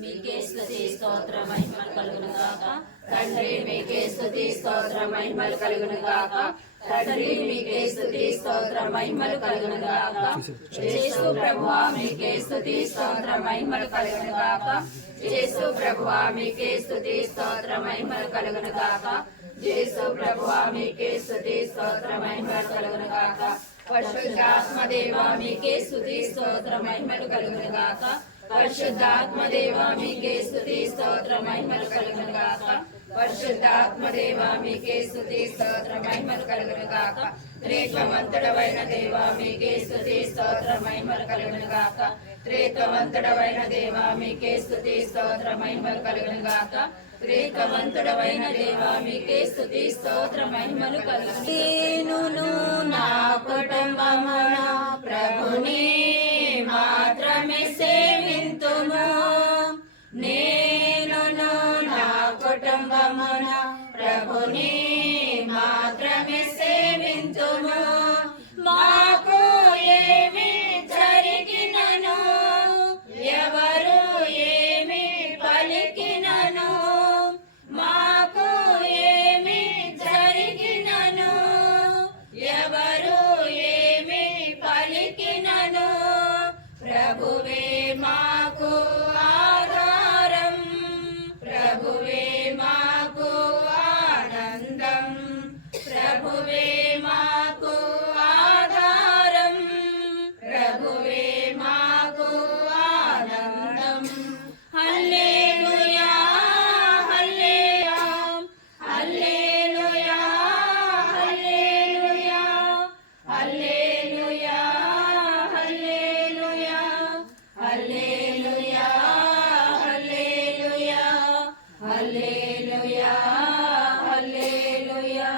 మీకే స్తుతి స్తోత్ర మహిమలు కలుగును గాక. తండ్రి మీకే స్తుతి స్తోత్ర మహిమలు కలుగును గాక. తండ్రి మీకే స్తుతి స్తోత్ర మహిమలు కలుగును గాక. యేసు ప్రభువా మీకే స్తుతి స్తోత్ర మహిమలు కలుగును గాక. యేసు ప్రభువా మీకే స్తుతి స్తోత్ర మహిమలు కలుగును గాక. యేసు ప్రభువా మీకే స్తుతి స్తోత్ర మహిమలు కలుగును గాక. పరిశుద్ధాత్మ దేవా మీకే స్తుతి స్తోత్ర మహిమలు కలుగును గాక. పరిశుద్ధాత్మ దేవా మీకే స్తుతి స్తోత్ర మహిమలు కలుగును గాక. పరిశుద్ధాత్మ దేవా మీకే స్తుతి స్తోత్ర మహిమలు కలుగును గాక. త్రికమంతుడవైన దేవా మీకే స్తుతి స్తోత్ర మహిమలు కలుగును గాక. త్రికమంతుడవైన దేవా మీకే స్తుతి స్తోత్ర మహిమలు కలుగును గాక. త్రికమంతుడవైన దేవా మీకే స్తుతి స్తోత్ర మహిమలు కలుగును. నేను నా కుటుంబమున ప్రభుని మాత్రమే సేవింతుము. నేను నా కుటుంబమున ప్రభుని మాత్రమే సేవింతుము. మాకు ఏమి జరిగినను ఎవరు ఏమి పలికినను, మాకు ఏమి జరిగినను ఎవరు ఏమి పలికినను, ప్రభువే మాకు ఆధారం, ప్రభువే మాకు ఆనందం, ప్రభువే మాకు ఆధారం, ప్రభువే మాకు ఆనందం. హల్లెలూయా హల్లెలూయా హల్లెలూయా హల్లెలూయా హల్లెలూయా హల్లెలూయా హల్లెలూయా హల్లెలూయా హల్లెలూయా హల్లెలూయా.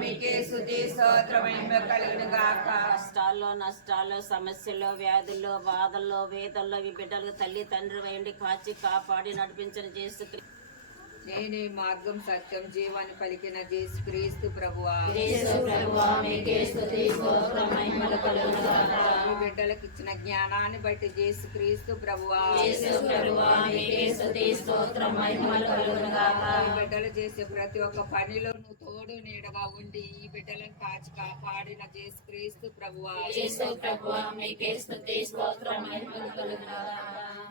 మీకే స్తుతి స్తోత్ర మహిమ కలుగును గాక. కష్టాల్లో, నష్టాల్లో, సమస్యల్లో, వ్యాధుల్లో, బాధల్లో, వేదల్లో ఈ బిడ్డలకు తల్లి తండ్రి వేయండి కాచి కాపాడి నడిపించిన చేస్తూ నేనే మార్గం సత్యం జీవాన్ని పలికిన యేసు క్రీస్తు ప్రభువా. ఈ బిడ్డలకు ఇచ్చిన జ్ఞానాన్ని బట్టి యేసు క్రీస్తు ప్రభువా. ఈ బిడ్డలు చేసే ప్రతి ఒక్క పనిలో నువ్వు తోడు నీడగా ఉండి ఈ బిడ్డలను కాచి కాపాడిన యేసు క్రీస్తు ప్రభువా.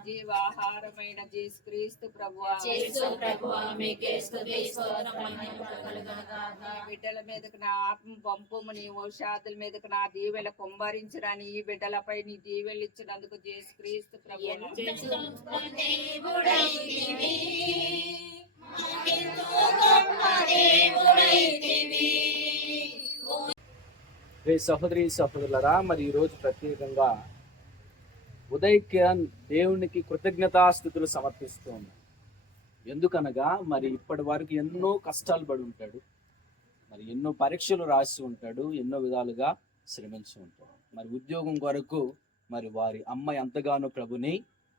జీవాహారమైన యేసు క్రీస్తు ప్రభువా. బిడ్డల మీదకు నా ఆత్మ పంపుము, నీ ఔషాదుల మీదకు నా దీవెల కుంభరించడాని ఈ బిడ్డలపై నీ దీవెలు ఇచ్చినందుకు యేసు క్రీస్తు ప్రభువా. సహోదరి సహోదరులరా, మరి ఈరోజు ప్రత్యేకంగా ఉదయకిరణ్ దేవునికి కృతజ్ఞతాస్థుతులు సమర్పిస్తూ ఉన్నాడు. ఎందుకనగా మరి ఇప్పటి వరకు ఎన్నో కష్టాలు పడి ఉంటాడు, మరి ఎన్నో పరీక్షలు రాసి ఉంటాడు, ఎన్నో విధాలుగా శ్రమించి ఉంటాడు. మరి ఉద్యోగం కొరకు మరి వారి అమ్మ ఎంతగానో ప్రభుని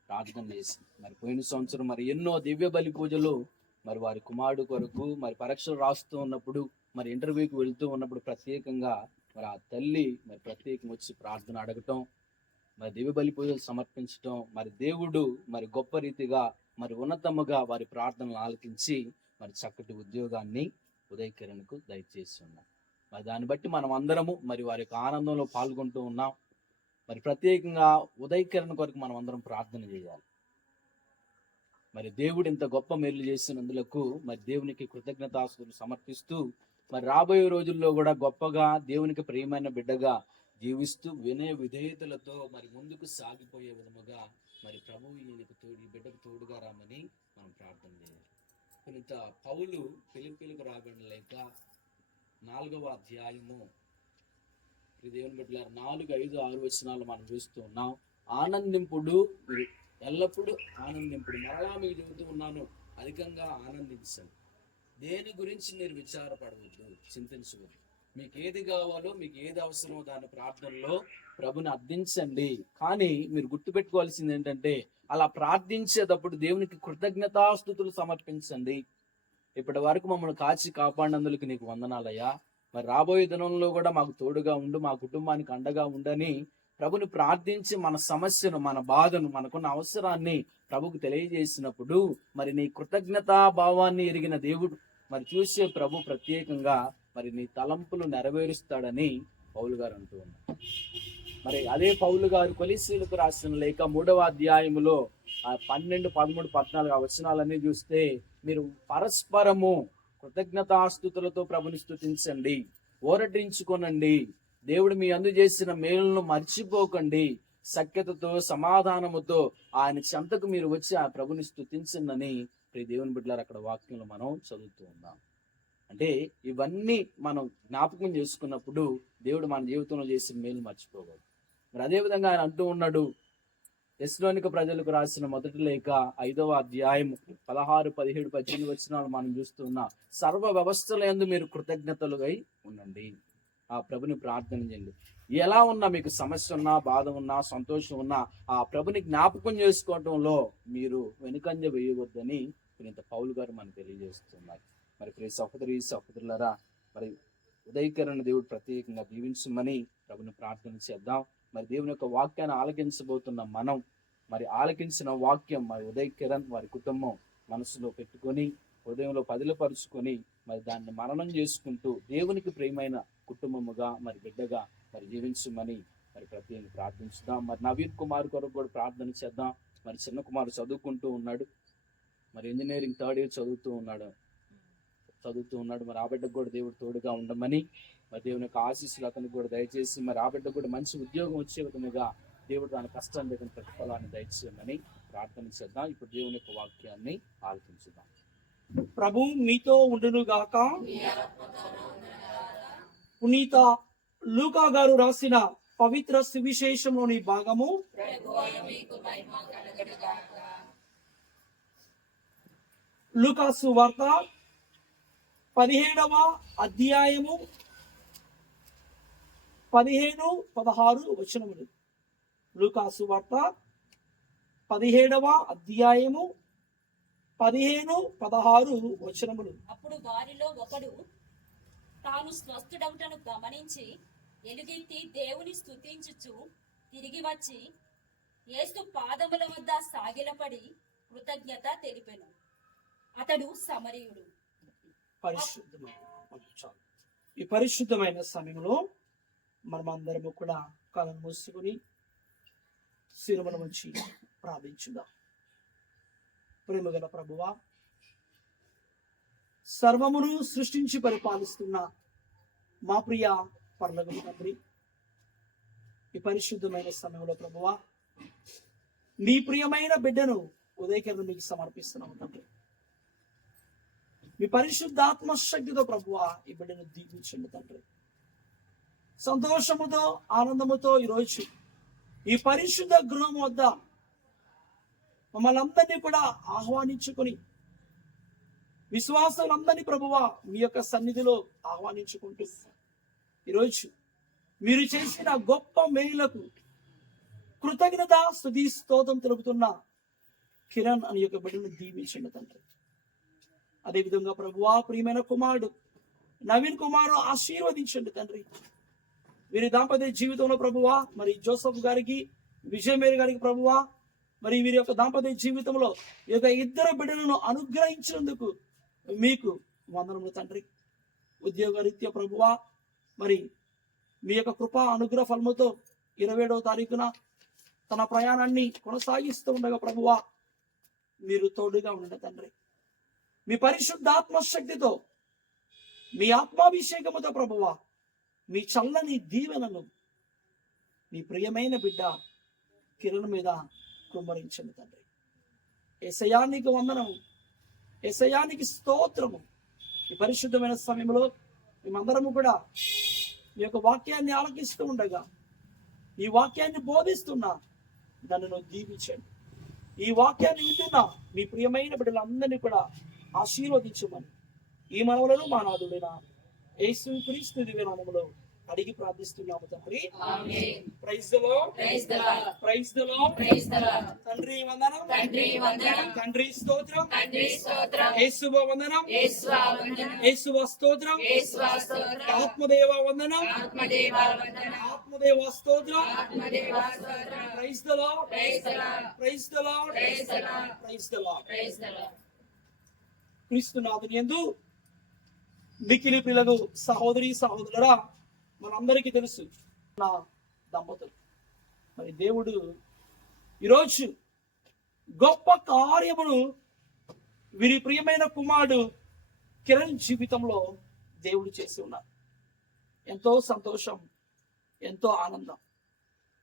ప్రార్థన చేసింది. మరి పోయిన సంవత్సరం మరి ఎన్నో దివ్య బలి పూజలు మరి వారి కుమారుడు కొరకు మరి పరీక్షలు రాస్తూ ఉన్నప్పుడు, మరి ఇంటర్వ్యూకి వెళ్తూ ఉన్నప్పుడు ప్రత్యేకంగా మరి ఆ తల్లి మరి ప్రత్యేకంగా వచ్చి ప్రార్థన అడగటం, మరి దివ్య బలి పూజలు సమర్పించటం, మరి దేవుడు మరి గొప్ప రీతిగా మరి ఉన్నతముగా వారి ప్రార్థనలు ఆలకించి మరి చక్కటి ఉద్యోగాన్ని ఉదయకిరణ్కు దయచేసి ఉన్నాం. మరి దాన్ని బట్టి మనం అందరము మరి వారి యొక్క ఆనందంలో పాల్గొంటూ ఉన్నాం. మరి ప్రత్యేకంగా ఉదయకిరణ్ కొరకు మనం అందరం ప్రార్థన చేయాలి. మరి దేవుడు ఇంత గొప్ప మేలు చేసినందులకు మరి దేవునికి కృతజ్ఞతాస్తుతులు సమర్పిస్తూ మరి రాబోయే రోజుల్లో కూడా గొప్పగా దేవునికి ప్రియమైన బిడ్డగా జీవిస్తూ వినయ విధేయతలతో మరి ముందుకు సాగిపోయే విధముగా మరి ప్రభువు ఈయనకు తోడు, ఈ బిడ్డకు తోడుగా రామని మనం ప్రార్థన చేయాలి. కొంత పౌలు ఫిలిప్పీలకు రాబడిన లేక 4వ అధ్యాయము దేవుని బిడ్డల 4, 5, 6 వచనాలు మనం చూస్తూ ఉన్నాం. ఆనందింపుడు, ఎల్లప్పుడూ ఆనందింపుడు. మరలా మీకు చెబుతూ ఉన్నాను, అధికంగా ఆనందించండి. దేని గురించి మీరు విచారపడవద్దు, చింతించవద్దు. మీకు ఏది కావాలో, మీకు ఏది అవసరమో దాని ప్రార్థనలో ప్రభుని అర్థించండి. కానీ మీరు గుర్తుపెట్టుకోవాల్సింది ఏంటంటే, అలా ప్రార్థించేటప్పుడు దేవునికి కృతజ్ఞతాస్తుతులు సమర్పించండి. ఇప్పటి వరకు మమ్మల్ని కాచి కాపాడినందుకు నీకు వందనాలయ్యా. మరి రాబోయే దినంలో కూడా మాకు తోడుగా ఉండు, మా కుటుంబానికి అండగా ఉండని ప్రభుని ప్రార్థించి మన సమస్యను, మన బాధను, మనకున్న అవసరాన్ని ప్రభుకు తెలియజేసినప్పుడు మరి నీ కృతజ్ఞతా భావాన్ని ఎరిగిన దేవుడు మరి చూసే ప్రభు ప్రత్యేకంగా మరి నీ తలంపులు నెరవేరుస్తాడని పౌలు గారు అంటూ ఉన్నారు. మరి అదే పౌలు గారు కొలస్సీయులకు రాసిన లేఖ 3వ అధ్యాయములో 12, 13, 14 వచనాలన్నీ చూస్తే మీరు పరస్పరము కృతజ్ఞతాస్తుతులతో ప్రభుని స్తుతించండి, ఓరటించుకొనండి, దేవుడు మీ అందు చేసిన మేలును మర్చిపోకండి, సఖ్యతతో సమాధానముతో ఆయన చెంతకు మీరు వచ్చి ఆ ప్రభుని స్తుతించండి దేవుని బిడ్డలారా అక్కడ వాక్యంలో మనం చదువుతూ ఉన్నాం. అంటే ఇవన్నీ మనం జ్ఞాపకం చేసుకున్నప్పుడు దేవుడు మన జీవితంలో చేసిన మేలు మర్చిపోకూడదు. మరి అదేవిధంగా ఆయన అంటూ ఉన్నాడు, తెస్సలోనిక ప్రజలకు రాసిన మొదటి లేఖ 5వ అధ్యాయం 16, 17, 18 వచనాలు మనం చూస్తున్నా, సర్వ వ్యవస్థల యందు మీరు కృతజ్ఞతలుగా ఉండండి, ఆ ప్రభుని ప్రార్థన చేయండి. ఎలా ఉన్నా, మీకు సమస్య ఉన్నా, బాధ ఉన్నా, సంతోషం ఉన్నా, ఆ ప్రభుని జ్ఞాపకం చేసుకోవటంలో మీరు వెనుకంజ వేయవద్దని ఇంత పౌలు గారు మనకు తెలియజేస్తున్నారు. మరి ప్రియ సహోదరులారా, మరి ఉదయకరణ దేవుడు ప్రత్యేకంగా దీవించమని ప్రభుని ప్రార్థన చేద్దాం. మరి దేవుని యొక్క వాక్యాన్ని ఆలకించబోతున్న మనం, మరి ఆలకించిన వాక్యం మరి ఉదయకిరణ్ వారి కుటుంబం మనసులో పెట్టుకొని, హృదయంలో పదిలపరుచుకొని, మరి దాన్ని మననం చేసుకుంటూ దేవునికి ప్రియమైన కుటుంబముగా మరి బిడ్డగా మరి జీవించమని మరి ప్రత్యేకంగా ప్రార్థించుదాం. మరి నవీన్ కుమార్ కొరకు కూడా ప్రార్థన చేద్దాం. మరి చిన్న కుమారు చదువుకుంటూ ఉన్నాడు, మరి ఇంజనీరింగ్ 3rd ఇయర్ చదువుతూ ఉన్నాడు. మరి ఆ బిడ్డకు కూడా దేవుడు తోడుగా ఉండమని, మరి దేవుని యొక్క ఆశీస్సులు అతనికి కూడా దయచేసి, మరి ఆ బిడ్డకు కూడా మంచి ఉద్యోగం వచ్చే విధంగా దేవుడు తన కష్టాన్ని దగ్గర ప్రతిఫలాన్ని దయచేయమని ప్రార్థన చేద్దాం. ఇప్పుడు దేవుని యొక్క వాక్యాన్ని ఆలోచించుదాం. ప్రభు మీతో ఉండును గాక. పునీత లూకా గారు రాసిన పవిత్ర సువిశేషంలోని భాగము లూకా సువార్త 17వ అధ్యాయము 15, 16 వచనములు. లూకా సువార్త 17వ అధ్యాయము 15, 16 వచనములు. అప్పుడు వారిలో ఒకడు తాను స్వస్థుడవుటను గమనించి ఎలుగెత్తి దేవుని స్తుతించుచు తిరిగి వచ్చి యేసు పాదముల వద్ద సాగిలపడి కృతజ్ఞత తెలిపెను. అతడు సమరయుడు. ఈ పరిశుద్ధమైన సమయంలో మనమందరము కూడా కళ్ళను మూసుకుని శిరమును ఉంచి ప్రార్థించుదాం. ప్రేమగల ప్రభువా, సర్వమును సృష్టించి పరిపాలిస్తున్న మా ప్రియ పరలోకపు తండ్రి, ఈ పరిశుద్ధమైన సమయంలో ప్రభువా, మీ ప్రియమైన బిడ్డను ఉదయకరణ మీకు సమర్పిస్తున్నాము తండ్రి. మీ పరిశుద్ధాత్మ శక్తితో ప్రభువా ఈ బిడ్డను దీవించండి తండ్రి. సంతోషముతో, ఆనందముతో ఈరోజు ఈ పరిశుద్ధ గృహం వద్ద మమ్మల్ని అందరినీ కూడా ఆహ్వానించుకొని, విశ్వాసులందరినీ ప్రభువా మీ యొక్క సన్నిధిలో ఆహ్వానించుకుంటూ ఈరోజు మీరు చేసిన గొప్ప మేలులకు కృతజ్ఞత స్తుతి స్తోత్రం తెలుపుతున్న కిరణ్ అని యొక్క బిడ్డను దీవించండి తండ్రి. అదేవిధంగా ప్రభువా ప్రియమైన కుమారుడు నవీన్ కుమారు ఆశీర్వదించండి తండ్రి. వీరి దాంపత్య జీవితంలో ప్రభువా మరి జోసఫ్ గారికి, విజయమేరి గారికి ప్రభువా మరి వీరి యొక్క దాంపత్య జీవితంలో ఈ యొక్క ఇద్దరు బిడ్డలను అనుగ్రహించినందుకు మీకు వందనములు తండ్రి. ఉద్యోగరీత్యా ప్రభువా మరి మీ యొక్క కృపా అనుగ్రహ ఫలముతో 27వ తారీఖున తన ప్రయాణాన్ని కొనసాగిస్తూ ఉండగా ప్రభువా మీరు తోడుగా ఉండండి తండ్రి. మీ పరిశుద్ధాత్మ శక్తితో, మీ ఆత్మాభిషేకముతో ప్రభువా మీ చల్లని దీవెనను మీ ప్రియమైన బిడ్డ కిరణ్ మీద కుమ్మరించండి తండ్రి. యేసయ్యానికి వందనము, యేసయ్యానికి స్తోత్రము. ఈ పరిశుద్ధమైన సమయంలో మేమందరము కూడా మీ యొక్క వాక్యాన్ని ఆలకిస్తూ ఉండగా, ఈ వాక్యాన్ని బోధిస్తున్నా నన్ను దీవించండి. ఈ వాక్యాన్ని వింటున్నా మీ ప్రియమైన బిడ్డలందరినీ కూడా ఆశీర్వదించమని ఈ మనవులను మా నాథుడైన యేసు క్రీస్తు దివ్య నామములో అడిగి ప్రార్థిస్తున్నాము తండ్రి. Amen. Praise the lord. Praise the lord. Praise the lord. Praise the lord. తండ్రి వందనం. తండ్రి వందనం. తండ్రి స్తోత్రం. తండ్రి స్తోత్రం. యేసువా వందనం. యేసువా వందనం. యేసువా స్తోత్రం. యేసువా స్తోత్రం. ఆత్మదేవ వందనం. ఆత్మదేవ వందనం. ఆత్మదేవ స్తోత్రం. ఆత్మదేవ స్తోత్రం. Praise the lord. Praise the lord. Praise the lord. Praise the lord. Praise the lord. Praise the lord. క్రీస్తునాథుని యందు మిక్కిలి ప్రియులకు సహోదరి సహోదరురా, మనందరికీ తెలుసు నా దంపతులు. మరి దేవుడు ఈరోజు గొప్ప కార్యమును వీరి ప్రియమైన కుమారుడు కిరణ్ జీవితంలో దేవుడు చేసి ఉన్నారు. ఎంతో సంతోషం, ఎంతో ఆనందం.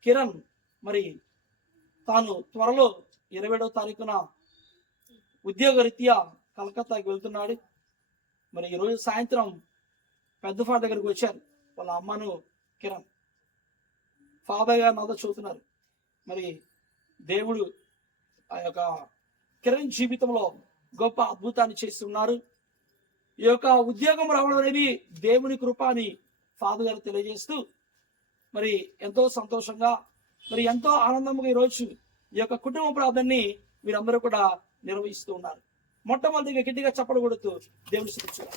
కిరణ్ మరి తాను త్వరలో 27వ తారీఖున ఉద్యోగరీత్యా కలకత్తాకి వెళ్తున్నాడు. మరి ఈరోజు సాయంత్రం పెద్దఫాదర్ దగ్గరికి వచ్చారు. వాళ్ళ అమ్మను కిరణ్ ఫాదర్ గారు నాతో చూస్తున్నారు. మరి దేవుడు ఆ యొక్క కిరణ్ జీవితంలో గొప్ప అద్భుతాన్ని చేస్తున్నారు. ఈ యొక్క ఉద్యోగం రావడం అనేది దేవుని కృప అని ఫాదర్ గారు తెలియజేస్తూ మరి ఎంతో సంతోషంగా మరి ఎంతో ఆనందంగా ఈరోజు ఈ యొక్క కుటుంబ ప్రార్థనని మీరందరూ కూడా నిర్వహిస్తూ ఉన్నారు. మొట్టమొదటిగా గట్టిగా చప్పలు కొడుతూ దేవుని స్తుతించుదాం.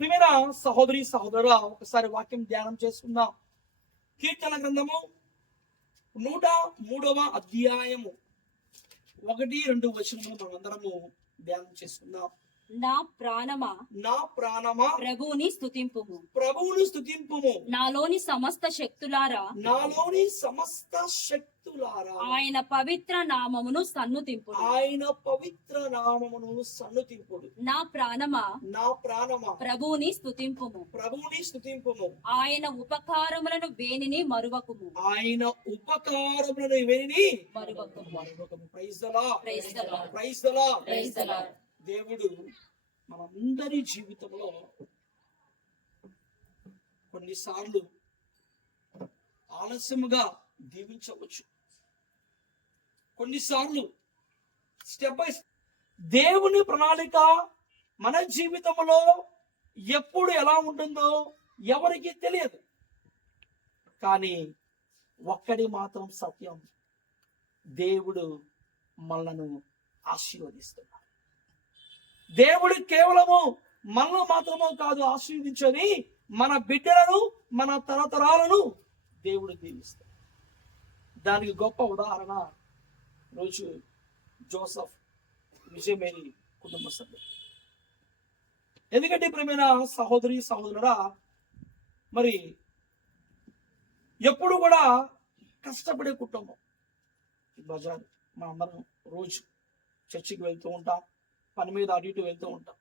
ప్రియమైన సహోదరి సహోదరుల, ఒకసారి వాక్యం ధ్యానం చేసుకుందాం. కీర్తన గ్రంథము 103వ అధ్యాయము 1-2 వచనములు మనందరము ధ్యానం చేసుకుందాం. నా ప్రాణమా నా ప్రాణమా ప్రభువుని స్తుతింపుము. ప్రభువును స్తుతింపుము. నాలోని సమస్త శక్తులారా నాలోని సమస్త శక్తులారా ఆయన పవిత్ర నామమును సన్నుతింపుడు. ఆయన పవిత్ర నామమును సన్నుతింపుడు. నా ప్రాణమా నా ప్రాణమా ప్రభువుని స్తుతింపుము. ప్రభువుని స్తుతింపుము. ఆయన ఉపకారములను వేనిని మరువకుము. ఆయన ఉపకారములను ఇవేని మరువకుము. మరొకము. Praise the lord. Praise the lord. Praise the lord. Praise the lord. దేవుడు మనందరి జీవితంలో కొన్నిసార్లు ఆలస్యముగా దీవించవచ్చు. కొన్నిసార్లు స్టెప్ బై దేవుని ప్రణాళిక మన జీవితంలో ఎప్పుడు ఎలా ఉంటుందో ఎవరికి తెలియదు. కానీ ఒక్కడి మాత్రం సత్యం, దేవుడు మనలను ఆశీర్వదిస్తున్నాడు. దేవుడు కేవలము మనల్ని మాత్రమే కాదు ఆశీర్వదించని, మన బిడ్డలను మన తరతరాలను దేవుడు దీవిస్తాడు. దానికి గొప్ప ఉదాహరణ రోజు జోసఫ్ విజయమేరి కుటుంబ సభ్యులు. ఎందుకంటే ప్రియమైన సహోదరి సహోదరుడా, మరి ఎప్పుడు కూడా కష్టపడే కుటుంబం. బజార్ మనందరం రోజు చర్చికి వెళ్తూ ఉంటాం, పని మీద అటు ఇటు వెళ్తూ ఉంటాం.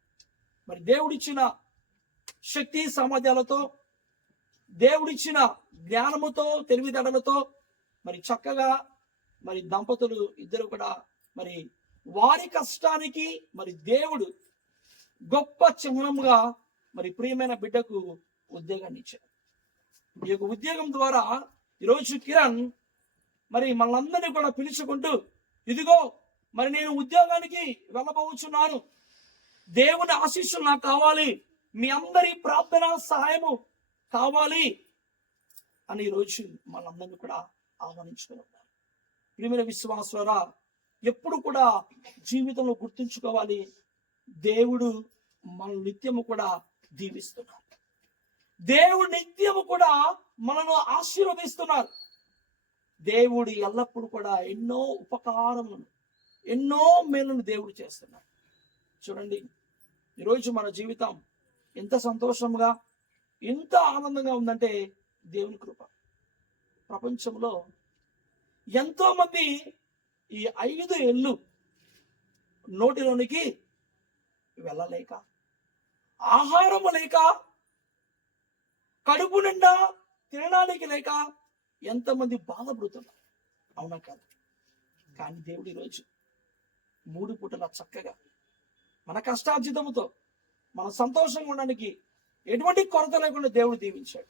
మరి దేవుడిచ్చిన శక్తి సామర్థ్యాలతో, దేవుడిచ్చిన జ్ఞానముతో, తెలివితేటలతో మరి చక్కగా మరి దంపతులు ఇద్దరు కూడా మరి వారి కష్టానికి మరి దేవుడు గొప్ప చిహ్నముగా మరి ప్రియమైన బిడ్డకు ఉద్యోగాన్ని ఇచ్చాడు. ఈ యొక్క ఉద్యోగం ద్వారా ఈరోజు కిరణ్ మరి మనందరినీ కూడా పిలుచుకుంటూ, ఇదిగో మరి నేను ఉద్యోగానికి వెళ్ళబోచున్నాను, దేవుని ఆశీస్సులు నాకు కావాలి, మీ అందరి ప్రార్థన సహాయము కావాలి అని ఈరోజు మనందరినీ కూడా ఆహ్వానించుకుని ఉన్నారు. ప్రియమైన విశ్వాసులారా, ఎప్పుడు కూడా జీవితంలో గుర్తుంచుకోవాలి, దేవుడు మన నిత్యము కూడా దీవిస్తున్నారు. దేవుడు నిత్యము కూడా మనను ఆశీర్వదిస్తున్నారు. దేవుడు ఎల్లప్పుడూ కూడా ఎన్నో ఉపకారములను, ఎన్నో మేలును దేవుడు చేస్తున్నాడు. చూడండి, ఈరోజు మన జీవితం ఎంత సంతోషంగా, ఎంత ఆనందంగా ఉందంటే దేవుని కృప. ప్రపంచంలో ఎంతో మంది ఈ 5 ఏళ్ళు నోటిలోనికి వెళ్ళలేక, ఆహారము లేక, కడుపు నిండా తినడానికి లేక ఎంతమంది బాధపడుతున్నారు. అవునా కాదు? కానీ దేవుడు ఈరోజు 3 పూటల చక్కగా మన కష్టార్జితముతో మన సంతోషంగా ఉండడానికి ఎటువంటి కొరత లేకుండా దేవుడు దీవించాడు.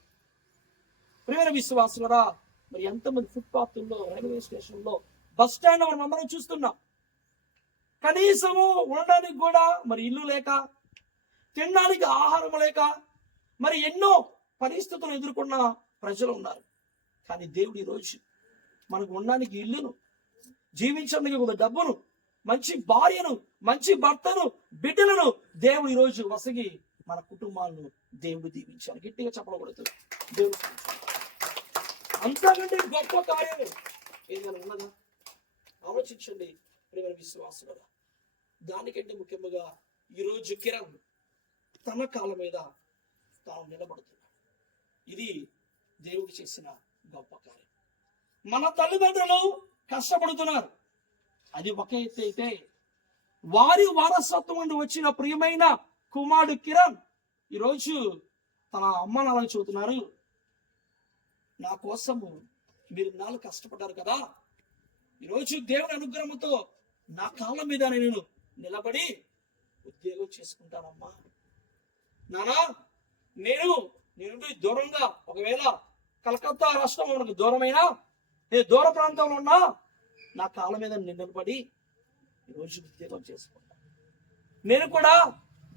ప్రియమైన విశ్వాసులరా, మరి ఎంతమంది ఫుట్పాత్ల్లో, రైల్వే స్టేషన్లో, బస్ స్టాండ్ మనం అందరం చూస్తున్నాం. కనీసము ఉండడానికి కూడా మరి ఇల్లు లేక, తినడానికి ఆహారం లేక మరి ఎన్నో పరిస్థితులు ఎదుర్కొన్న ప్రజలు ఉన్నారు. కానీ దేవుడు ఈరోజు మనకు ఉండడానికి ఇల్లును, జీవించడానికి ఒక డబ్బును, మంచి భార్యను, మంచి భర్తను, బిడ్డలను దేవుడు ఈరోజు వసగి మన కుటుంబాలను దేవుడు దీవించారు. గట్టిగా చెప్పకూడదు. దేవుడు అంతకంటే గొప్ప కార్యం ఏదైనా ఉన్నదా? ఆలోచించండి ప్రియమైన విశ్వాసులారా. దానికంటే ముఖ్యంగా ఈరోజు కిరణ్ తన కాళ్ళ మీద తాను నిలబడుతున్నాడు. ఇది దేవుడు చేసిన గొప్ప కార్యం. మన తల్లిదండ్రులు కష్టపడుతున్నారు, అది ఒక ఎత్తు అయితే, వారి వారసత్వం నుండి వచ్చిన ప్రియమైన కుమారుడు కిరణ్ ఈరోజు తన అమ్మ నాన్నకు చెబుతున్నారు, నా కోసము మీరు నాలుగు కష్టపడ్డారు కదా, ఈరోజు దేవుని అనుగ్రహంతో నా కాళ్ళ మీద నేను నిలబడి ఉద్యోగం చేసుకుంటానమ్మా. నానా నేను దూరంగా, ఒకవేళ కలకత్తా రాష్ట్రం మనకు దూరమైనా, నేను దూర ప్రాంతంలో ఉన్నా, నా కాళ్ళ మీద నిలబడి ఈరోజు ఉద్యోగం చేసుకుంటా. నేను కూడా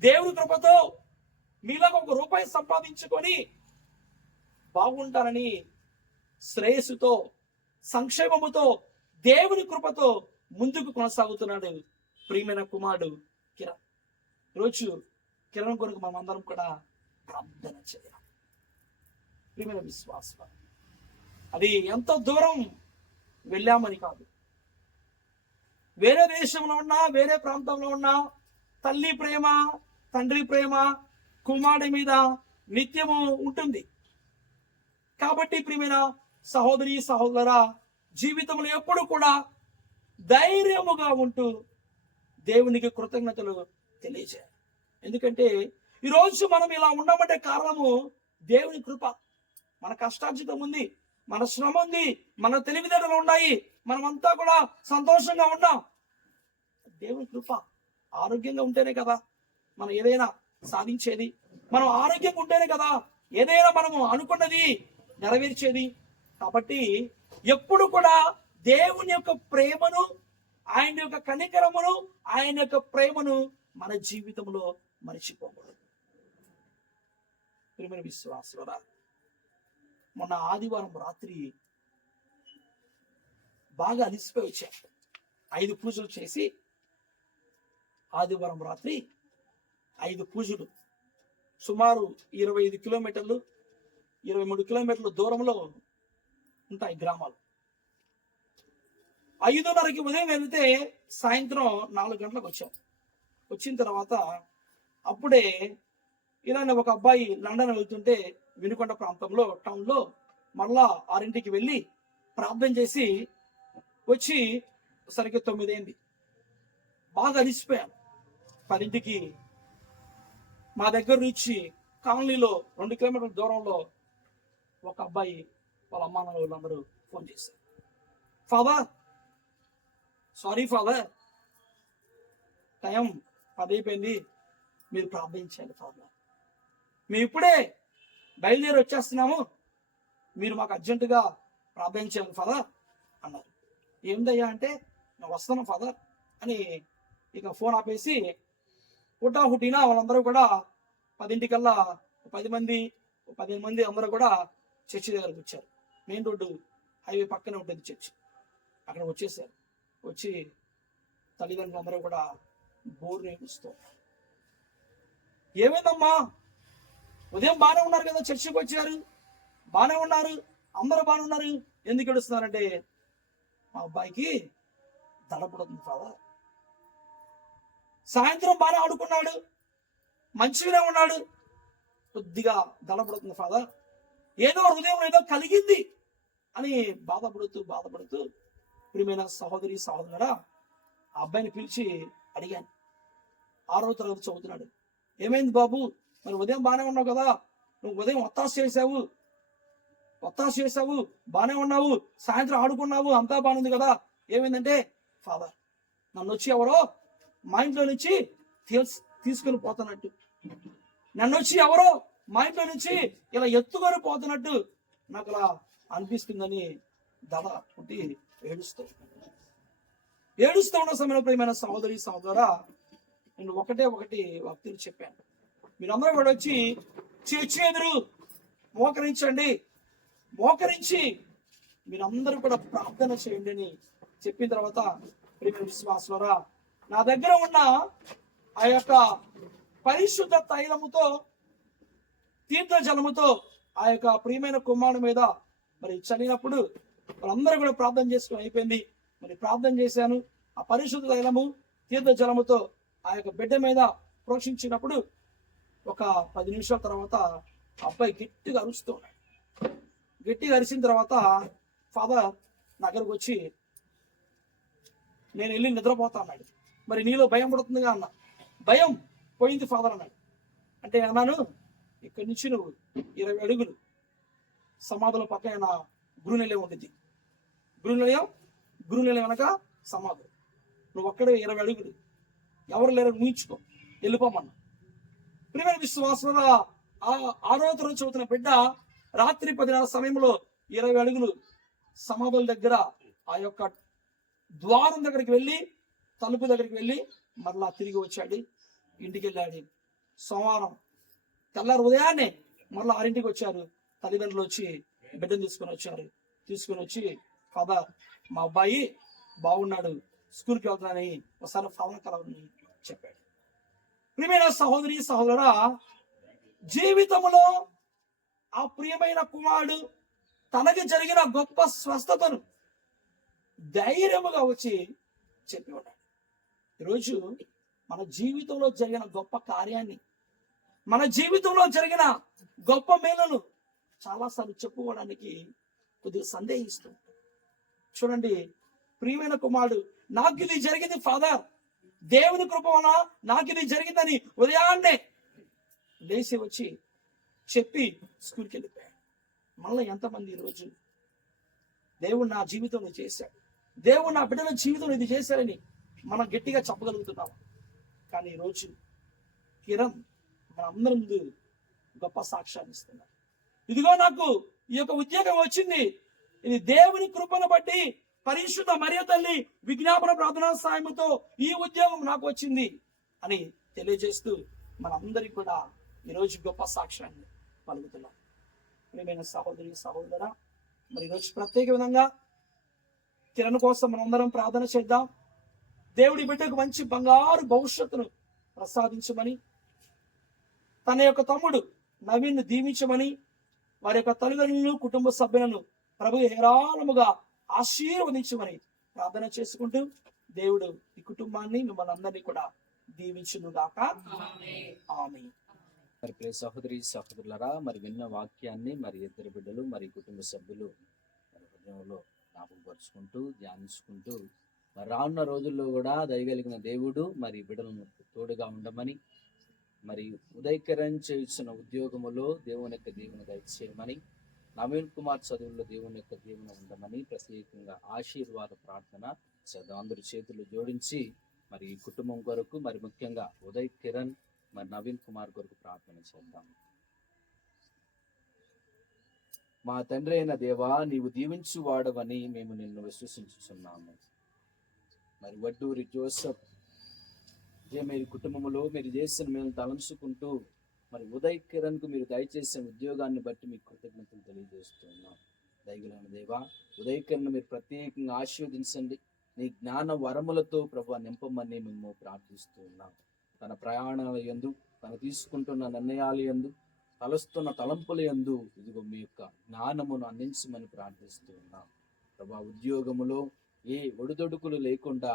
దేవుడి కృపతో మీలాగా ఒక రూపాయి సంపాదించుకొని బాగుంటానని శ్రేయస్సుతో, సంక్షేమముతో, దేవుని కృపతో ముందుకు కొనసాగుతున్నాడు ప్రియమైన కుమారుడు కిరణ్. ఈరోజు కిరణ్ కొరకు మనమందరం కూడా ప్రార్థన చేయాలి. ప్రియమైన విశ్వాసం, అది ఎంతో దూరం వెళ్ళామని కాదు, వేరే దేశంలో ఉన్నా, వేరే ప్రాంతంలో ఉన్నా, తల్లి ప్రేమ, తండ్రి ప్రేమ కుమారుడి మీద నిత్యము ఉంటుంది. కాబట్టి ప్రియమైన సహోదరి సహోదరా, జీవితంలో ఎప్పుడు కూడా ధైర్యముగా ఉంటూ దేవునికి కృతజ్ఞతలు తెలియజేయాలి. ఎందుకంటే ఈరోజు మనం ఇలా ఉన్నామంటే కారణము దేవుని కృప. మన కష్టార్జితం ఉంది, మన శ్రమ ఉంది, మన తెలివితేటలు ఉన్నాయి, మనమంతా కూడా సంతోషంగా ఉన్నాం. దేవుని కృప. ఆరోగ్యంగా ఉంటేనే కదా మనం ఏదైనా సాధించేది. మనం ఆరోగ్యంగా ఉంటేనే కదా ఏదైనా మనము అనుకున్నది నెరవేర్చేది. కాబట్టి ఎప్పుడు కూడా దేవుని యొక్క ప్రేమను, ఆయన యొక్క కనికరమును, ఆయన యొక్క ప్రేమను మన జీవితంలో మరిచిపోకూడదు. ప్రియమైన విశ్వాసులారా, మొన్న ఆదివారం రాత్రి బాగా అలిసిపోయి వచ్చాను. 5 పూజలు చేసి, ఆదివారం రాత్రి 5 పూజలు, సుమారు 25 కిలోమీటర్లు, 23 కిలోమీటర్ల దూరంలో ఉంటాయి గ్రామాలు. 5:30కి ఉదయం వెళ్తే సాయంత్రం 4 గంటలకు వచ్చాం. వచ్చిన తర్వాత అప్పుడే ఇలానే ఒక అబ్బాయి లండన్ వెళ్తుంటే వినుకొండ ప్రాంతంలో టౌన్లో మళ్ళా 6ంటికి వెళ్ళి ప్రార్థన చేసి వచ్చి సరిగ్గా 9 అయింది. బాగా అలిసిపోయాను. 10ంటికి మా దగ్గర నుంచి కాలనీలో 2 కిలోమీటర్ల దూరంలో ఒక అబ్బాయి వాళ్ళ అమ్మా నాన్న వాళ్ళందరూ ఫోన్ చేశారు. ఫాదర్, సారీ ఫాదర్, టైం 10 అయిపోయింది, మీరు ప్రార్థించాలి ఫాదర్, మేము ఇప్పుడే బయలుదేరి వచ్చేస్తున్నాము, మీరు మాకు అర్జెంటుగా ప్రార్థించాలి ఫాదర్ అన్నారు. ఏందయ్యా అంటే, నేను వస్తాను ఫాదర్ అని ఇక ఫోన్ ఆపేసి హుటాహుటిన వాళ్ళందరూ కూడా 10ంటికల్లా 10 మంది 15 మంది అందరూ కూడా చర్చి దగ్గరకు వచ్చారు. మెయిన్ రోడ్డు హైవే పక్కనే ఉంటుంది చర్చి. అక్కడ వచ్చేసారు. వచ్చి తల్లిదండ్రులు అందరూ కూడా బోర్ని ఏడుస్తారు. ఏమైందమ్మా, ఉదయం బాగానే ఉన్నారు కదా, చర్చికి వచ్చారు, బాగానే ఉన్నారు, అందరూ బాగానే ఉన్నారు, ఎందుకు ఏడుస్తున్నారంటే, మా అబ్బాయికి దడపడుతుంది ఫాదర్. సాయంత్రం బాగానే ఆడుకున్నాడు, మంచిగానే ఉన్నాడు, కొద్దిగా దడపడుతుంది ఫాదర్, ఏదో హృదయం ఏదో కలిగింది అని బాధపడుతూ ప్రియమైన సహోదరి సహోదరుడా, ఆ అబ్బాయిని పిలిచి అడిగాను. 6వ తరగతి చదువుతున్నాడు. ఏమైంది బాబు, మరి ఉదయం బాగానే ఉన్నావు కదా, నువ్వు ఉదయం ఒత్తాసు చేసావు, బాగానే ఉన్నావు, సాయంత్రం ఆడుకున్నావు, అంతా బాగుంది కదా, ఏమైందంటే, ఫాదర్ నన్ను వచ్చి ఎవరో మా ఇంట్లో నుంచి తీసుకొని పోతున్నట్టు, నన్ను వచ్చి ఎవరో మా ఇంట్లో నుంచి ఇలా ఎత్తుకొని పోతున్నట్టు నాకు అలా అనిపిస్తుందని దడ పుట్టి ఏడుస్తూ ఉన్న సమయంలో ప్రియమైన సహోదరి సహోదరా, నేను ఒకటి వ్యక్తిని చెప్పాను. మీరందరూ కూడా వచ్చి చేతులు మోకరించండి, మోకరించి మీరందరూ కూడా ప్రార్థన చేయండి అని చెప్పిన తర్వాత ప్రియమైన విశ్వాసులారా, నా దగ్గర ఉన్న ఆ యొక్క పరిశుద్ధ తైలముతో తీర్థ జలముతో ఆ యొక్క ప్రియమైన కుమారుడు మీద మరి చల్లినప్పుడు వాళ్ళందరూ కూడా ప్రార్థన చేసుకుని అయిపోయింది. మరి ప్రార్థన చేశాను. ఆ పరిశుద్ధ తైలము తీర్థ జలముతో ఆ యొక్క బిడ్డ మీద ప్రోక్షించినప్పుడు ఒక 10 నిమిషాల తర్వాత అబ్బాయి గట్టిగా అరుస్తూ ఉన్నాడు. గట్టిగా అరిచిన తర్వాత ఫాదర్ నా దగ్గరకు వచ్చి, నేను వెళ్ళి నిద్రపోతా అన్నాడు. మరి నీలో భయం పడుతుందిగా అన్న. భయం పోయింది ఫాదర్ అన్నాడు. అంటే అన్నాను, ఇక్కడి నుంచి నువ్వు 20 అడుగులు సమాధుల పక్కన గురునిలయం ఉండింది. గురునిలయం అనక సమాధులు. నువ్వు అక్కడే 20 అడుగులు, ఎవరు లేరు ముయించుకో, వెళ్ళిపోమన్నా. ప్రియమైన విశ్వాసుల ఆరో తరగతి చదువుతున్న బిడ్డ రాత్రి 10:30 సమయంలో 20 అడుగులు సమాధుల దగ్గర ఆ యొక్క ద్వారం దగ్గరికి వెళ్ళి, తలుపు దగ్గరికి వెళ్ళి మరలా తిరిగి వచ్చాడు. ఇంటికి వెళ్ళాడు. సోమవారం తెల్లారు ఉదయాన్నే మరలా 6ంటికి వచ్చారు. తల్లిదండ్రులు వచ్చి బిడ్డను తీసుకొని వచ్చి ఫాదర్ మా అబ్బాయి బాగున్నాడు, స్కూల్కి వెళ్తున్నానని ఒకసారి ఫాదర్ కలవని చెప్పాడు. ప్రియమైన సహోదరి సహోదరా, జీవితంలో ఆ ప్రియమైన కుమారుడు తనకి జరిగిన గొప్ప స్వస్థతను ధైర్యముగా వచ్చి చెప్పి ఉన్నాడు. ఈరోజు మన జీవితంలో జరిగిన గొప్ప కార్యాన్ని, మన జీవితంలో జరిగిన గొప్ప మేలును చాలాసార్లు చెప్పుకోవడానికి కొద్దిగా సందేహిస్తుంది. చూడండి, ప్రియమైన కుమారుడు, నాకు ఇది జరిగింది ఫాదర్, దేవుని కృప వల్ల నాకు ఇది జరిగిందని ఉదయాన్నే లేచి వచ్చి చెప్పి స్కూల్కి వెళ్ళిపోయాడు. మళ్ళీ ఎంతమంది ఈరోజు దేవుడు నా జీవితంలో చేశాడు, దేవుడు నా బిడ్డల జీవితంలో ఇది చేశాడని మనం గట్టిగా చెప్పగలుగుతున్నాం. కానీ ఈరోజు కిరణ్ మన అందరి ముందు గొప్ప సాక్ష్యాన్ని ఇస్తున్నాడు. ఇదిగో నాకు ఈ యొక్క ఉద్యోగం వచ్చింది, ఇది దేవుని కృపను బట్టి పరిశుద్ధ మరియ తల్లి విజ్ఞాపన ప్రార్థనా సాయముతో ఈ ఉద్యోగం నాకు వచ్చింది అని తెలియజేస్తూ మనందరికీ కూడా ఈరోజు గొప్ప సాక్ష్యాన్ని పలుకుతున్నాం. ప్రియమైన సహోదరి సహోదరా, మరి ఈరోజు ప్రత్యేక విధంగా కిరణ్ కోసం మనందరం ప్రార్థన చేద్దాం. దేవుడి బిడ్డకు మంచి బంగారు భవిష్యత్తును ప్రసాదించమని, తన యొక్క తమ్ముడు నవీన్ను దీవించమని, వారి యొక్క తల్లిదండ్రులను కుటుంబ సభ్యులను ప్రభు హేరాళముగా ఆశీర్వదించమని ప్రార్థన చేసుకుంటూ దేవుడు ఈ కుటుంబాన్ని మిమ్మల్ని అందరినీ కూడా దీవించును గాక. ఆమేన్. మరి ప్రియ సహోదరి సహోదరులరా, మరి విన్న వాక్యాన్ని మరి ఇద్దరు బిడ్డలు మరి కుటుంబ సభ్యులు మరి హృదయంలో జ్ఞాపకపరుచుకుంటూ ధ్యానించుకుంటూ మరి రానున్న రోజుల్లో కూడా దయగలిగిన దేవుడు మరి బిడ్డలను తోడుగా ఉండమని, మరి ఉదయకరం చేస్తున్న ఉద్యోగములో దేవుని యొక్క దీవెన దయచేయమని, నవీన్ కుమార్ చదువుల్లో దేవుని యొక్క దీవెన ఉండమని ప్రత్యేకంగా ఆశీర్వాద ప్రార్థన చేద్దాం. అందరూ చేతులు జోడించి మరి ఈ కుటుంబం కొరకు, మరి ముఖ్యంగా ఉదయ్ కిరణ్ మరి నవీన్ కుమార్ కొరకు ప్రార్థన చేద్దాం. మా తండ్రి అయిన దేవా, నీవు దీవించు వాడవని మేము నిన్ను విశ్వసించుచున్నాము. మరి వడ్డూరి జోసెఫ్ మీరు కుటుంబంలో మీరు చేసిన మేము తలంచుకుంటూ మరి ఉదయ్ కిరణ్ కు మీరు దయచేసిన ఉద్యోగాన్ని బట్టి మీకు కృతజ్ఞతలు తెలియజేస్తున్నాం. దయగలిగిన దేవా, ఉదయ్ కిరణ్ మీరు ప్రత్యేకంగా ఆశీర్వదించండి. నీ జ్ఞాన వరములతో ప్రభు నింపమని మేము ప్రార్థిస్తూ ఉన్నాం. తన ప్రయాణాల యందు, తను తీసుకుంటున్న నిర్ణయాల యందు, తలస్తున్న తలంపుల యందు ఇదిగో మీ యొక్క జ్ఞానమును అందించమని ప్రార్థిస్తూ ఉన్నాం. ప్రభా, ఉద్యోగములో ఏ ఒడిదొడుకులు లేకుండా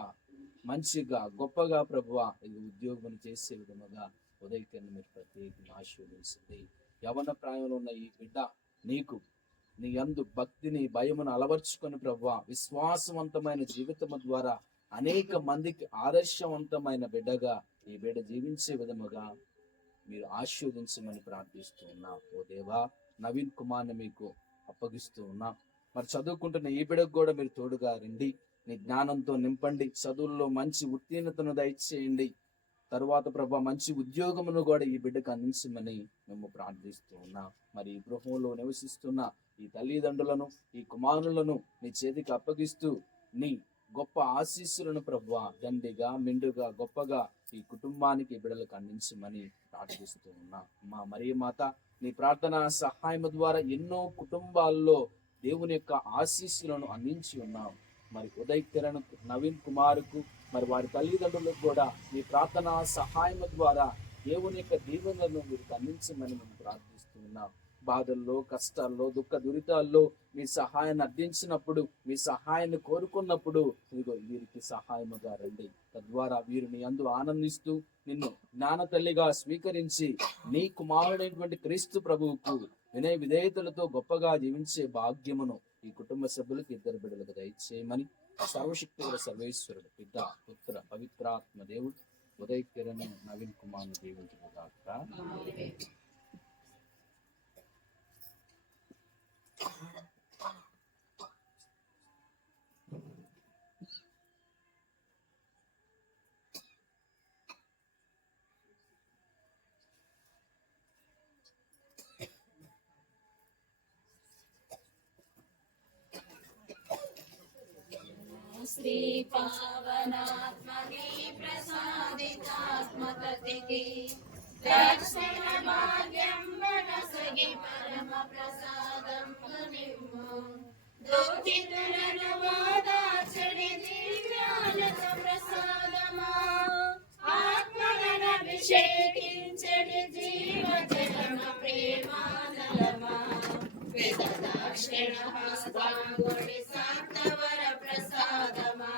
మంచిగా గొప్పగా ప్రభువా ఇది ఉద్యోగం చేసే విధముగా ఉదయ్ కిరణ్ మీరు ప్రత్యేకంగా ఆశీర్వదించండి. యవన ప్రాయంలో ఉన్న ఈ బిడ్డ నీ యందు భక్తిని భయమును అలవర్చుకొని ప్రభువా విశ్వాసవంతమైన జీవితము ద్వారా అనేక మందికి ఆదర్శవంతమైన బిడ్డగా ఈ బిడ్డ జీవించే విధముగా మీరు ఆశీర్వదించమని ప్రార్థిస్తూ ఉన్నా. ఓ దేవా, నవీన్ కుమార్ని మీకు అప్పగిస్తూ ఉన్నా. మరి చదువుకుంటున్న ఈ బిడ్డకు కూడా మీరు తోడుగా రండి, నీ జ్ఞానంతో నింపండి, చదువుల్లో మంచి ఉత్తీర్ణతను దయచేయండి. తరువాత ప్రభా మంచి ఉద్యోగమును కూడా ఈ బిడ్డకు అందించమని మేము ప్రార్థిస్తూ ఉన్నాం. మరి ఈ గృహంలో నివసిస్తున్న ఈ తల్లిదండ్రులను, ఈ కుమారులను నీ చేతికి అప్పగిస్తూ నీ గొప్ప ఆశీస్సులను ప్రభువా దండిగా మెండుగా గొప్పగా ఈ కుటుంబానికి బిడ్డలకు అందించమని ప్రార్థిస్తూ ఉన్నా. మా మరియ మాత నీ ప్రార్థన సహాయం ద్వారా ఎన్నో కుటుంబాల్లో దేవుని యొక్క ఆశీస్సులను అందించి ఉన్నాం. మరి ఉదయ్ కిరణ్, నవీన్ కుమార్కు, మరి వారి తల్లిదండ్రులకు కూడా మీ ప్రార్థన సహాయం ద్వారా దేవుని యొక్క దీవెనలను మీరు అందించమని మేము ప్రార్థిస్తూ ఉన్నాం. బాధల్లో, కష్టాల్లో, దుఃఖ దురితాల్లో మీ సహాయాన్ని అర్థించినప్పుడు, మీ సహాయాన్ని కోరుకున్నప్పుడు ఇదిగో వీరికి సహాయముగా రండి. తద్వారా వీరు నీ అందు ఆనందిస్తూ నిన్ను జ్ఞాన తల్లిగా స్వీకరించి నీ కుమారుడైనటువంటి క్రీస్తు ప్రభువుకు వినయ విధేయతలతో గొప్పగా జీవించే భాగ్యమును ఈ కుటుంబ సభ్యులకు ఇద్దరు బిడ్డలకు దయచేయమని సర్వశక్తుల సర్వేశ్వరుడు పిత పుత్ర పవిత్రాత్మ దేవుడు ఉదయ్ కిరణ్, నవీన్ కుమార్ దీవించును గాక. శ్రీ పావనాత్మని ప్రసాదితాత్మతతికి దర్శన భాగ్యం మనసగి పరమ ప్రసాదం నిమ్ము దోషితులను వాదాచడి దివ్యాలత ప్రసాదమా ఆత్మలను అభిషేకించడి జీవ జలమ ప్రేమానలమా వేద దక్షిణ హస్తాంగుడి సాంతవర ప్రసాదమా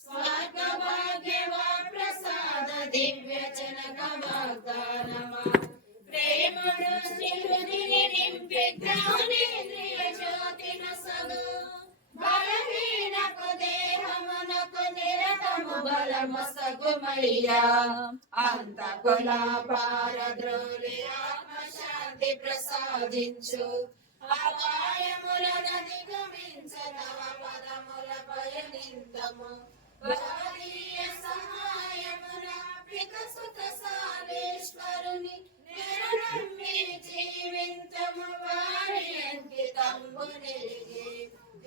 స్వర్గ భాగ్యవా ప్రసాద దివ్య జనక వాగ్దానమా ప్రేమను హృదిని నింపి జ్ఞానేంద్రియ జ్యోతిన సగు బలహీనకు దేహమునకు నిరతము బలమసగుమయ్యా అంతకుల పారద్రోలి ఆత్మశాంతి ప్రసాదించు అపాయములను దిగమించదవ పదముల పయనింతము భవదీయ సహాయమున పితసుత సాలేశ్వరుని నిరనమ్మి జీవింతము వారి అంకితంబు నిలిగి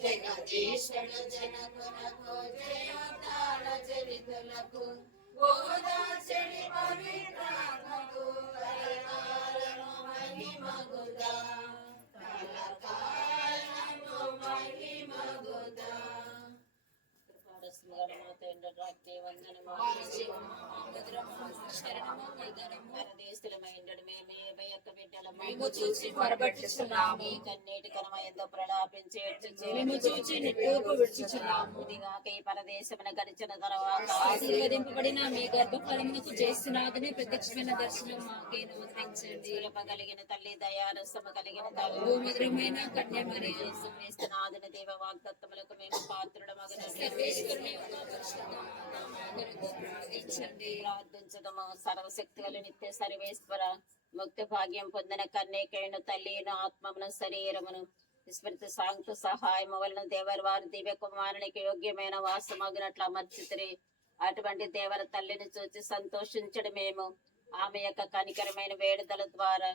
జగదీశుడు జనకులకు జయోద్ధార చరితులకు ఓదాచడి పవిత్రాత్మకు కలకాలము మహిమగుదా కలకాలము మహిమగుదా. మేము చూసి పొరబట్టుచున్నాము, కన్నీటి కనమయంతో ప్రలాపించి మేము చూచి నిట్టూర్పు విడుచుచున్నాము. ఇదిగాక ఈ పరదేశమున గడిచిన తర్వాత ఆశీర్వదింపబడిన మీ గర్భఫలమునకు చేస్తున్నదని ప్రత్యక్షమైన దర్శనం మాకే అనుమతించండి. కలిగిన తల్లి దయారసము కలిగిన తల్లి మధురమైన కన్య మరియ నాదుని దేవ వాగ్దత్తములకు మేము పాత్రుడమగను సర్వేశ్వరుని యొక్క పరిశుద్ధ కొరకు ప్రార్థించండి. ప్రార్థించదము. సర్వశక్తులు నిత్య సర్వేశ్వర ముక్తి భాగ్యం పొందిన కన్యకైన తల్లిను ఆత్మమును శరీరమును స్మృతి సాంక్త సహాయము వలన దేవర వారి దివ్య కుమారునికి యోగ్యమైన వాసమగినట్లు అమర్చితిరి. అటువంటి దేవర తల్లిని చూచి సంతోషించడం మేము ఆమె యొక్క కనికరమైన వేడుదల ద్వారా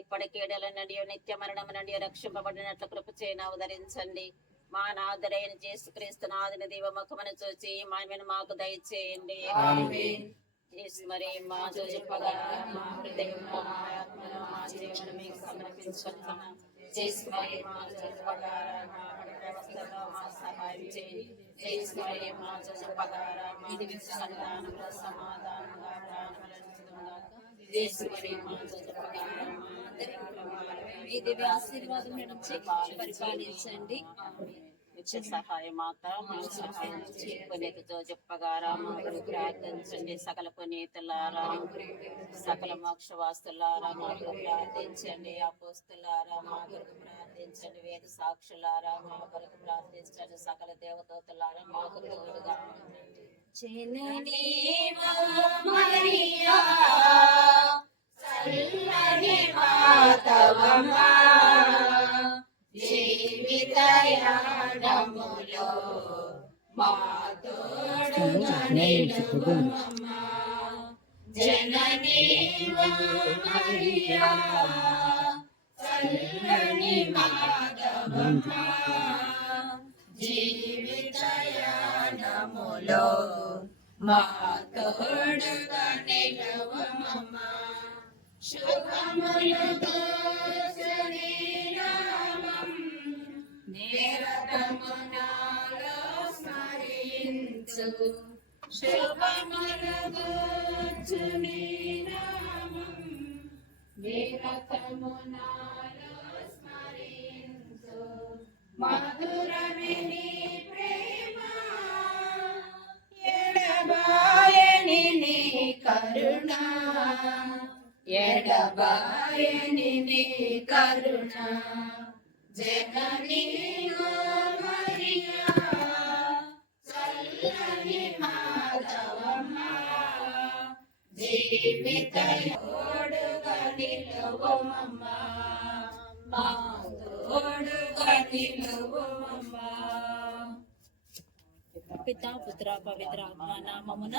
ఇప్పటికేడల నుండి నిత్య మరణము నుండి రక్షింపబడినట్లు కృప చేయను అవతరించండి. మా నాథుడైన యేసుక్రీస్తు నాథుని దివ్య ముఖమును చూచి మామెను మాకు దయచేయండి. మరి మా చూపగా మా హృదయం మా ఆత్మను మా జీవన మీకు సమర్పించుకుంటున్నాం. చేసుకుని మా చూపగా మా వ్యవస్థలో మా సహాయం చేయండి. చేసుకుని మా చూపగా మా దివ్య సంతానంలో సమాధానంగా ప్రాణములను చేసుకుని మా చూపగా మీ దివ్య ఆశీర్వాదం నుంచి పరిపాలించండి. నిత్య సహాయ మాత మా సహాయం పునీతతో చెప్పగారా మా కొరకు ప్రార్థించండి. సకల పునీతులారా సకల మోక్షవాస్తులారా మా కొరకు ప్రార్థించండి. అపోస్తులారా మా కొరకు ప్రార్థించండి. వేద సాక్షులారా మా కొరకు ప్రార్థించండి. సకల దేవదూతలారా మా కొరకు తోడుగా జననీ మరియా చల్లని మాతవమ్మా జీవితయానములో మా తోడుగా నిలువుమమ్మా. జననీ మరియా చల్లని మాతవమ్మా జీవితయానములో శ్రమలో మా తోడుగా నిలవమమ్మా శుభములు దోచని నామం నిరతము నాలో స్మరించు శుభములు దోచని నామం నిరతము నాలో స్మరించు మధురమే నీ ప్రేమ ఎడబాయని నీ కరుణ ఎడబాయని నీ కరుణ జననీ ఓ మరియా చల్లని మాధవమ్మ జీవిత తోడుగా నిలువమమ్మా మా తోడుగా నిలువమమ్మా. పితా పుత్ర పవిత్ర ఆత్మ నామమున